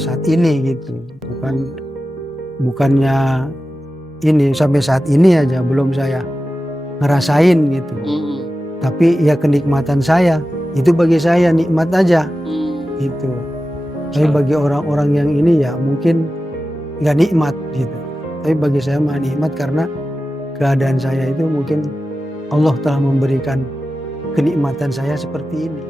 sampai saat ini gitu. Bukannya ini sampai saat ini aja belum saya ngerasain gitu. Tapi ya kenikmatan saya itu bagi saya nikmat aja gitu. Tapi bagi orang-orang yang ini ya mungkin nggak nikmat gitu. Tapi bagi saya mah nikmat karena keadaan saya itu mungkin Allah telah memberikan kenikmatan saya seperti ini.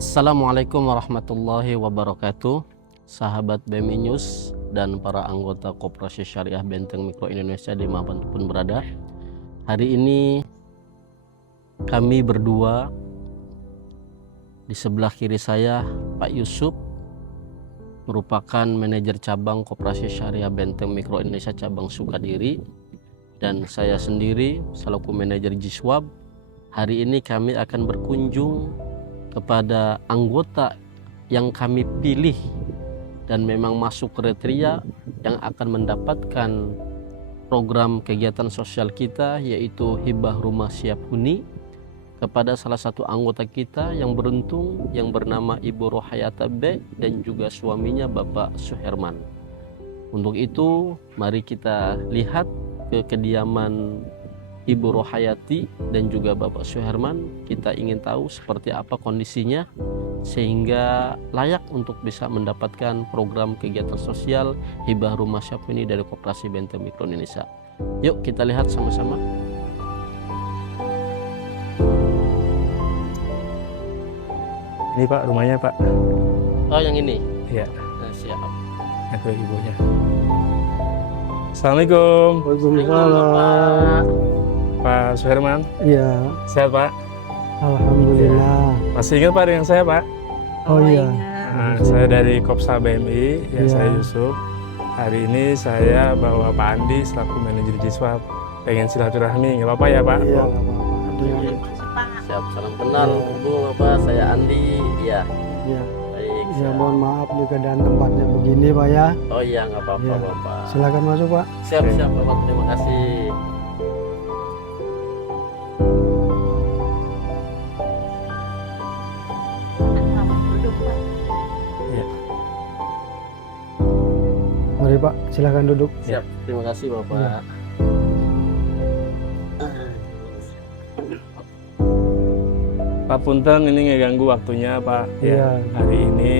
Assalamualaikum warahmatullahi wabarakatuh, sahabat BMI News dan para anggota Koperasi Syariah Benteng Mikro Indonesia dimanapun berada. Hari ini kami berdua, di sebelah kiri saya Pak Yusuf, merupakan manajer cabang Koperasi Syariah Benteng Mikro Indonesia cabang Sukadiri, dan saya sendiri selaku manajer Jiswab. Hari ini kami akan berkunjung kepada anggota yang kami pilih dan memang masuk kriteria yang akan mendapatkan program kegiatan sosial kita, yaitu Hibah Rumah Siap Huni, kepada salah satu anggota kita yang beruntung yang bernama Ibu Rohayata B dan juga suaminya Bapak Suherman. Untuk itu mari kita lihat ke kediaman Ibu Rohayati dan juga Bapak Suherman. Kita ingin tahu seperti apa kondisinya sehingga layak untuk bisa mendapatkan program kegiatan sosial Hibah Rumah Siap Huni dari Koperasi Benteng Mikro Indonesia. Yuk kita lihat sama-sama. Ini Pak, rumahnya Pak. Oh, yang ini? Iya. Nah, siap. Itu ibunya. Assalamualaikum. Waalaikumsalam. Pak Suherman. Iya. Sehat Pak? Alhamdulillah. Masih ingat Pak dengan saya Pak? Oh iya. Saya dari Kopsa BMI, ya saya Yusuf. Hari ini saya bawa Pak Andi selaku manajer Jiswab. Pengen silaturahmi, nggak apa-apa ya Pak? Iya, nggak apa-apa. Siap, salam kenal Bu, Bapak, saya Andi. Iya. Iya. Baik. Ya mohon maaf nih keadaan tempatnya begini Pak ya. Oh iya, nggak apa-apa Ya. Bapak. Silakan masuk Pak. Siap Bapak, terima kasih. Iya. Mari Pak, silakan duduk. Siap, terima kasih Bapak. Ya. Pak Punten, ini ngeganggu waktunya Pak. Iya. Hari ini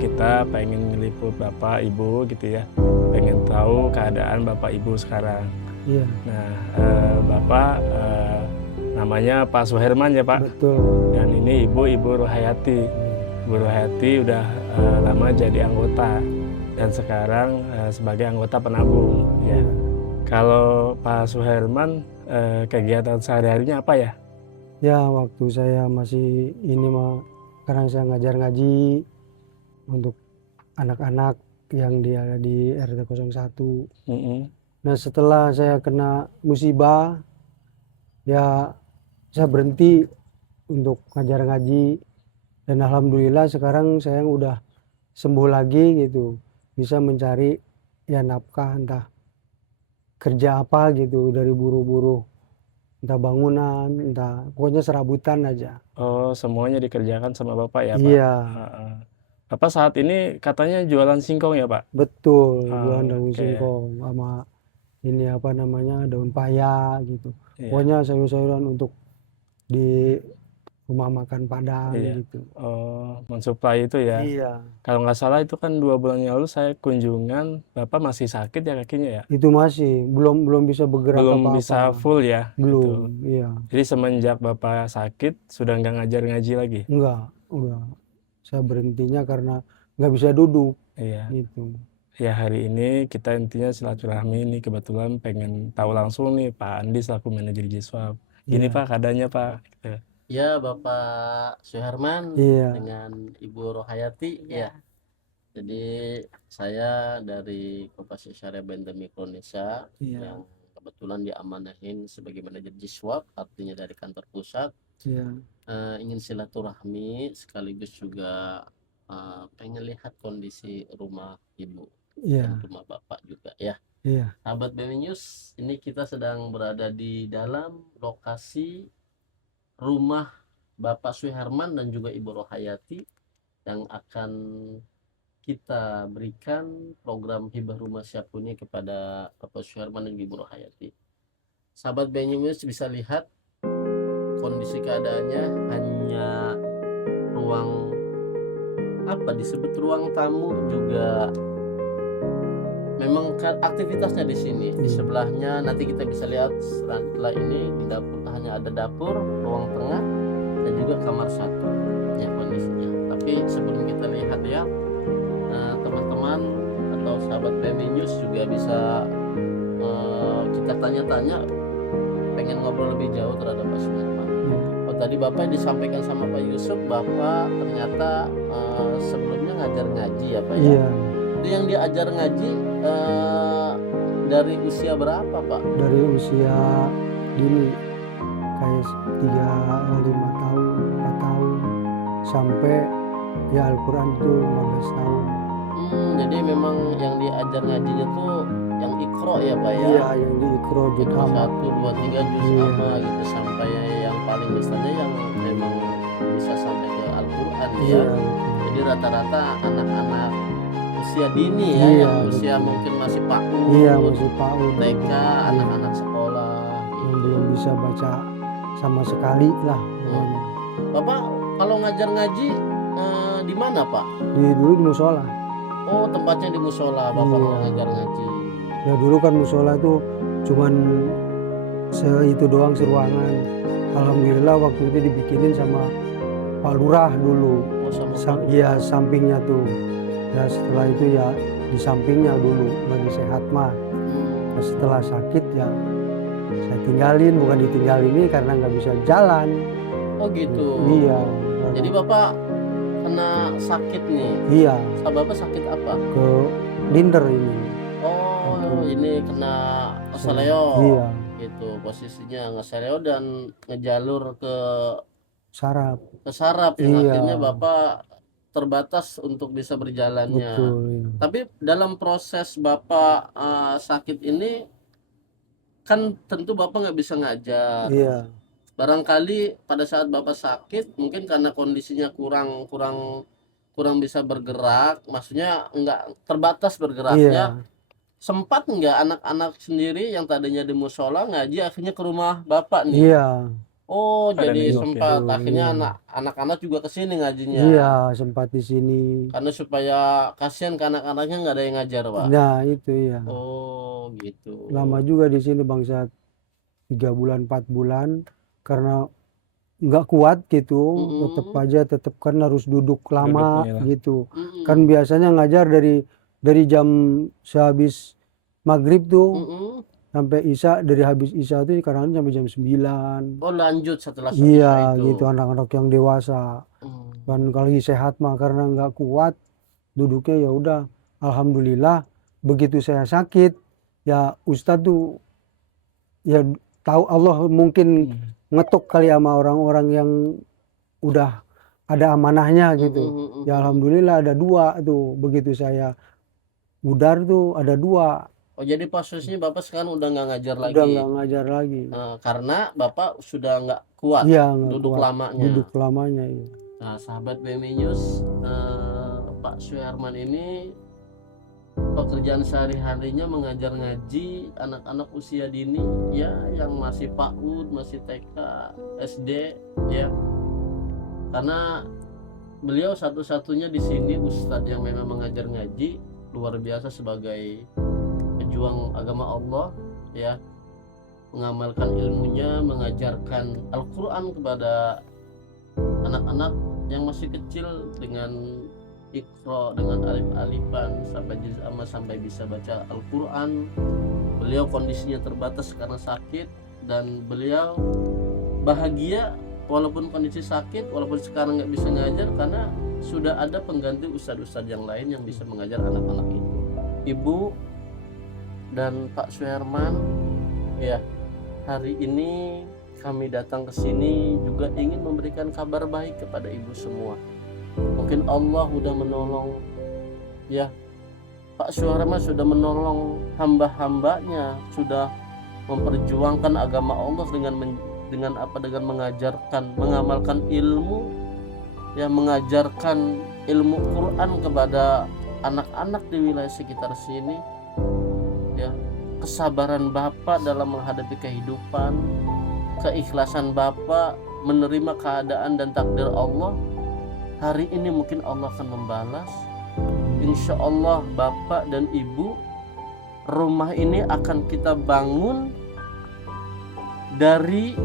kita pengen ngeliput Bapak Ibu gitu ya. Pengen tahu keadaan Bapak Ibu sekarang. Iya. Nah, Bapak namanya Pak Suherman ya Pak. Betul. Dan ini Ibu Rohayati. Ibu Rohayati udah lama jadi anggota dan sekarang sebagai anggota penabung. Ya. Kalau Pak Suherman kegiatan sehari-harinya apa ya? Ya waktu saya masih ini mah, sekarang saya ngajar ngaji untuk anak-anak yang dia di RT 01. Nah setelah saya kena musibah, ya saya berhenti untuk ngajar ngaji. Dan alhamdulillah sekarang saya udah sembuh lagi gitu. Bisa mencari ya nafkah, entah kerja apa gitu dari buruh-buruh. Entah bangunan, entah pokoknya serabutan aja. Oh, semuanya dikerjakan sama Bapak ya Pak? Iya. Bapak saat ini katanya jualan singkong ya Pak? Betul, jualan daun oke. singkong sama ini apa namanya daun paya gitu. Iya. Pokoknya sayur-sayuran untuk di rumah makan Padang Iya. gitu. Oh, mensuplai itu ya? Iya. Kalau nggak salah itu kan 2 bulan yang lalu saya kunjungan, Bapak masih sakit ya kakinya ya? Itu masih belum bisa bergerak Belum apa-apa. bisa full ya? Belum, Gitu. iya. Jadi semenjak Bapak sakit sudah nggak ngajar ngaji lagi? Enggak, udah. Saya berhentinya karena nggak bisa duduk. Iya. Gitu. Ya hari ini kita intinya silaturahmi ini kebetulan pengen tahu langsung nih Pak Andi selaku manajer Jiswab. Ini Iya. Pak keadaannya Pak. Gitu. Ya Bapak Suherman Iya. dengan Ibu Rohayati. Ya. Jadi saya dari Koperasi Syariah Benteng Mikro Indonesia yang kebetulan diamanahin sebagai manajer Jiswab, artinya dari kantor pusat. Iya. Ingin silaturahmi sekaligus juga pengen lihat kondisi rumah ibu Iya, dan rumah bapak juga ya. iya, Sahabat BMI News, ini kita sedang berada di dalam lokasi rumah Bapak Suherman dan juga Ibu Rohayati yang akan kita berikan program hibah rumah Syapuni kepada Bapak Suherman dan Ibu Rohayati. Sahabat BMI News bisa lihat kondisi keadaannya hanya ruang disebut ruang tamu, juga memang aktivitasnya di sini. Di sebelahnya nanti kita bisa lihat setelah ini di dapur hanya ada dapur, ruang tengah dan juga kamar satu ya kondisinya. Tapi sebelum kita lihat ya, teman-teman atau sahabat BMI News juga bisa kita tanya-tanya, pengen ngobrol lebih jauh terhadap Pak Suherman. Oh, tadi Bapak disampaikan sama Pak Yusuf, Bapak ternyata sebelumnya ngajar ngaji ya Pak ya? iya. Itu yang diajar ngaji dari usia berapa Pak? Dari usia dini kayak 5 tahun, 4 tahun sampai ya Al-Quran itu 15 tahun. Jadi memang yang diajar ngajinya tuh yang Iqra ya Pak ya? Iya, yang di Iqra juz Itu amma. 1, 2, 3 juz Iya. amma gitu, sampai yang paling misalnya yang memang bisa sampai ke Al-Quran ya. Iya, Jadi rata-rata anak-anak usia dini ya, Iya, yang usia betul. mungkin masih PAUD, iya masih PAUD. TK, anak-anak sekolah Yang gitu. belum bisa baca sama sekali lah. pokoknya. Bapak kalau ngajar ngaji di mana Pak? Dulu di musola. Oh, tempatnya di musola Bapak Iya. kalau ngajar ngaji. Ya dulu kan musola itu cuman itu doang seruangan. Alhamdulillah waktu itu dibikinin sama Pak Lurah dulu. Oh, sama Iya sampingnya tuh. Ya setelah itu ya di sampingnya dulu lagi sehat mah. Nah, setelah sakit ya saya tinggalin, bukan ditinggalin ini karena nggak bisa jalan. Oh gitu. Iya. Jadi Bapak kena sakit nih. Iya Bapak sakit apa? ke Linder ini. Oh, ini kena ngeseleo. Iya. Gitu. Posisinya ngeseleo dan ngejalur ke Saraf. saraf yang Iya. akhirnya Bapak terbatas untuk bisa berjalannya. Betul. Iya. Tapi dalam proses Bapak sakit ini kan tentu Bapak nggak bisa ngajar. Iya. Barangkali pada saat Bapak sakit mungkin karena kondisinya kurang bisa bergerak, maksudnya nggak terbatas bergeraknya. Iya. Sempat nggak anak-anak sendiri yang tadinya di musola ngaji akhirnya ke rumah Bapak nih? Iya. Oh, Ada jadi nengok ya. sempat akhirnya Iya. anak-anak juga ke sini ngajinya. Iya, sempat di sini. Karena supaya kasihan ke anak-anaknya nggak ada yang ngajar, Pak. Nah, itu ya. Oh, gitu. Lama juga di sini bangsa 3 bulan 4 bulan karena nggak kuat gitu, tetap kan harus duduk lama Duduknya lah. gitu. Mm-mm. Kan biasanya ngajar dari jam sehabis maghrib tuh Mm-mm. sampai isya, dari habis isya tuh kadang sampai jam 9. Oh, lanjut setelah Iya, itu. gitu anak-anak yang dewasa. Dan kalau lagi sehat mah karena nggak kuat duduknya, ya udah alhamdulillah begitu saya sakit ya Ustadz tuh ya tahu Allah mungkin ngetuk kali sama orang-orang yang udah ada amanahnya gitu. Ya alhamdulillah ada 2 tuh, begitu saya udar tuh ada 2. Oh, jadi posisinya Bapak sekarang udah nggak ngajar lagi. Udah nggak ngajar lagi. Karena Bapak sudah nggak kuat Iya, nggak duduk kuat. lamanya. Duduk lamanya iya. Nah, sahabat BMI News, Pak Suherman ini pekerjaan sehari-harinya mengajar ngaji anak-anak usia dini ya, yang masih PAUD, masih TK, SD ya. Karena beliau satu-satunya di sini ustadz yang memang mengajar ngaji luar biasa sebagai pejuang agama Allah ya, mengamalkan ilmunya, mengajarkan Al-Quran kepada anak-anak yang masih kecil dengan Iqra, dengan alif-alifan sampai juz amma, sampai bisa baca Al-Quran. Beliau kondisinya terbatas karena sakit dan beliau bahagia walaupun kondisi sakit, walaupun sekarang nggak bisa ngajar karena sudah ada pengganti ustadz-ustadz yang lain yang bisa mengajar anak-anak itu. Ibu dan Pak Suherman ya, hari ini kami datang ke sini juga ingin memberikan kabar baik kepada ibu semua. Mungkin Allah sudah menolong, ya Pak Suherman sudah menolong hamba-hambanya, sudah memperjuangkan agama Allah dengan mengajarkan, mengamalkan ilmu, ya mengajarkan ilmu Quran kepada anak-anak di wilayah sekitar sini, ya kesabaran Bapak dalam menghadapi kehidupan, keikhlasan Bapak menerima keadaan dan takdir Allah. Hari ini mungkin Allah akan membalas. Insya Allah Bapak dan Ibu, rumah ini akan kita bangun dari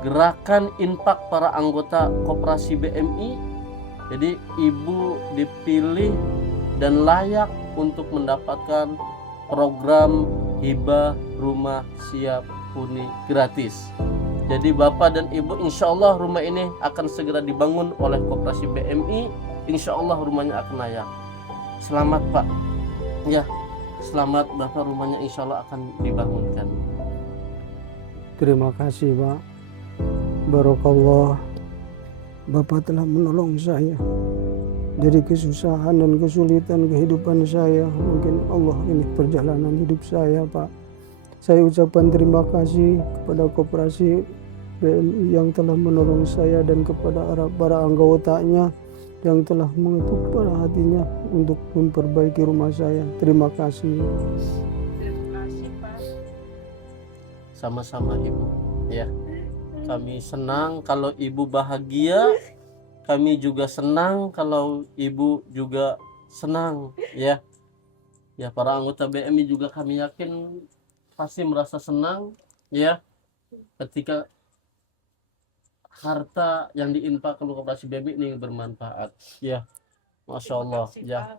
gerakan infak para anggota koperasi BMI. Jadi Ibu dipilih dan layak untuk mendapatkan program hibah rumah siap huni gratis. Jadi Bapak dan Ibu, insya Allah rumah ini akan segera dibangun oleh koperasi BMI. Insya Allah rumahnya akan layak. Selamat Pak, ya selamat Bapak, rumahnya insya Allah akan dibangunkan. Terima kasih Pak. Barokallah, Bapak telah menolong saya dari kesusahan dan kesulitan kehidupan saya. Mungkin Allah ini perjalanan hidup saya Pak. Saya ucapkan terima kasih kepada koperasi BMI yang telah menolong saya dan kepada para anggotanya yang telah mengetuk pada hatinya untuk memperbaiki rumah saya. Terima kasih. Terima kasih Pak. Sama-sama Ibu, ya. Kami senang kalau Ibu bahagia, kami juga senang kalau Ibu juga senang, ya. Ya, para anggota BMI juga kami yakin pasti merasa senang, ya, ketika harta yang diinfakkan oleh koperasi BMI ini bermanfaat, ya. Masya Allah, ya.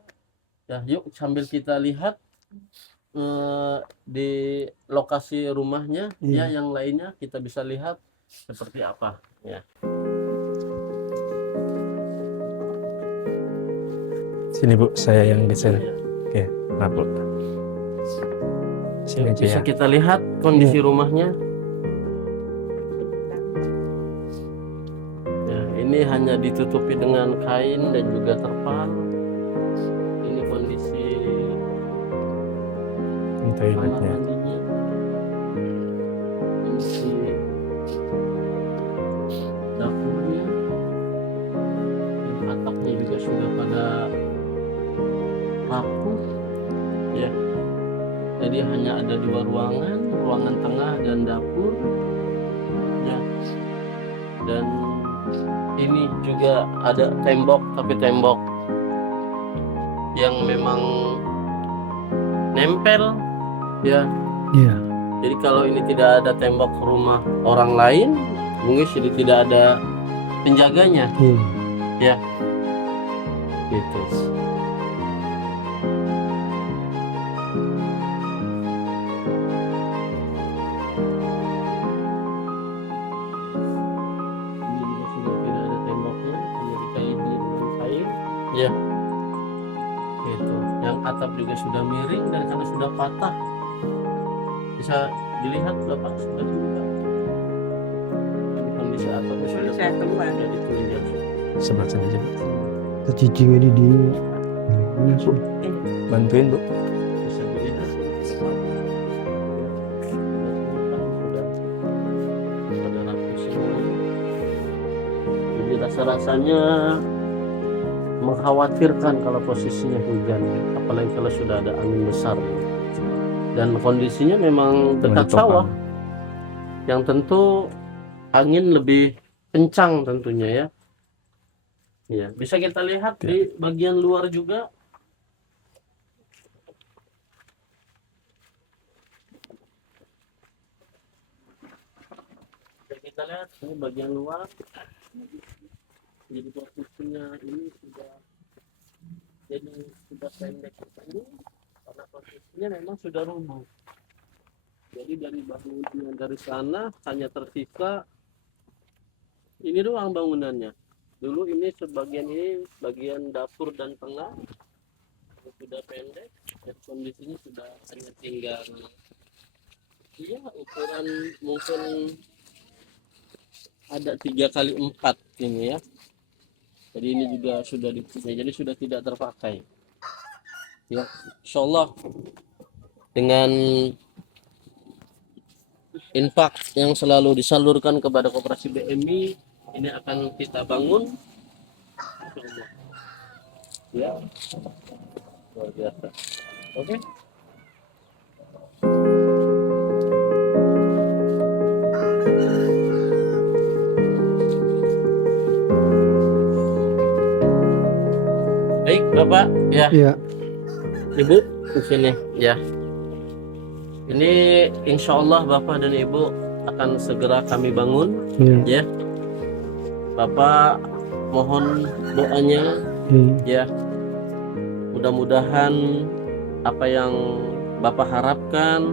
Ya, yuk sambil kita lihat di lokasi rumahnya, ya, yang lainnya kita bisa lihat seperti apa, ya. Sini Bu, saya yang bisa. Oke, maaf Bu. Sini aja Bisa ya. kita lihat kondisi rumahnya. Ya, ini hanya ditutupi dengan kain dan juga terpal. Ini kondisi Ini kamar toiletnya. mandinya. Kondisi dapurnya. Yang atapnya juga sudah pada rapuh, ya. Jadi hanya ada 2 ruangan, ruangan tengah dan dapur, ya. Dan ini juga ada tembok, tapi tembok yang memang nempel, ya. Iya. Jadi kalau ini tidak ada tembok rumah orang lain, mungkin jadi tidak ada penjaganya, Iya. ya. Gitu. Ini juga sudah tidak ada temboknya, hanya dikaitkan dengan kain, ya. Gitu. Yang atap juga sudah miring dan karena sudah patah. Bisa dilihat Bapak sudah juga. Ini kondisi atapnya sudah Saya patah, temuan. sudah ditunjuk. Sebelah sini aja Bu. Tercicing ini di ini sih. Bantuin Bu. Bisa dilihat sudah pada rapi semua. Jadi rasa-rasanya mengkhawatirkan kalau posisinya hujan, apalagi kalau sudah ada angin besar. Dan kondisinya memang dekat Menitopang. sawah, yang tentu angin lebih kencang tentunya, ya. Ya, bisa kita lihat di bagian luar juga. Bisa kita lihat ini bagian luar. Jadi posisinya ini sudah pendek ini karena posisinya memang sudah rubuh. Jadi dari bangunan dari sana hanya tersisa ini doang bangunannya. Dulu ini bagian dapur dan tengah sudah pendek, dan kondisinya sudah hanya tinggal, ya ukuran mungkin ada 3x4 ini, ya. Jadi ini juga sudah dipunya, jadi sudah tidak terpakai. Ya, insyaallah dengan infak yang selalu disalurkan kepada Koperasi BMI ini akan kita bangun. Insyaallah. Ya, luar biasa. Oke. Baik, Bapak, ya. Iya. Ibu di sini, ya. Ini insya Allah Bapak dan Ibu akan segera kami bangun, Iya. ya. Bapak mohon doanya, ya. Mudah-mudahan apa yang Bapak harapkan,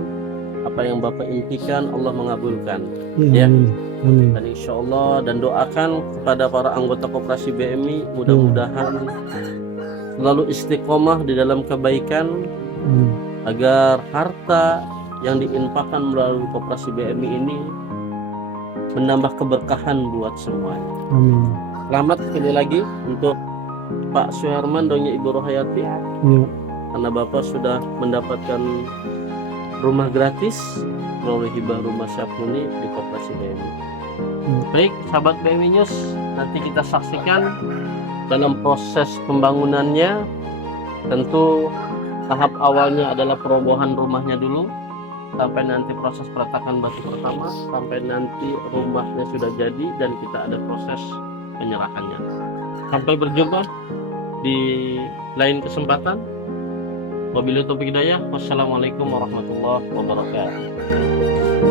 apa yang Bapak impikan Allah mengabulkan, ya. Amin. Dan insya Allah dan doakan kepada para anggota Koperasi BMI mudah-mudahan selalu istiqomah di dalam kebaikan agar harta yang diinfakkan melalui Koperasi BMI ini menambah keberkahan buat semuanya. Amin. Selamat sekali lagi untuk Pak Suherman dan Ibu Rohayati, Iya. karena Bapak sudah mendapatkan rumah gratis melalui hibah rumah Syafuni di Koperasi BMI. Baik, sahabat BMI News, nanti kita saksikan dalam proses pembangunannya. Tentu tahap awalnya adalah perobohan rumahnya dulu, sampai nanti proses peletakan batu pertama, sampai nanti rumahnya sudah jadi dan kita ada proses penyerahannya. Sampai berjumpa di lain kesempatan. Wabillahi taufiq hidayah. Wassalamualaikum warahmatullahi wabarakatuh.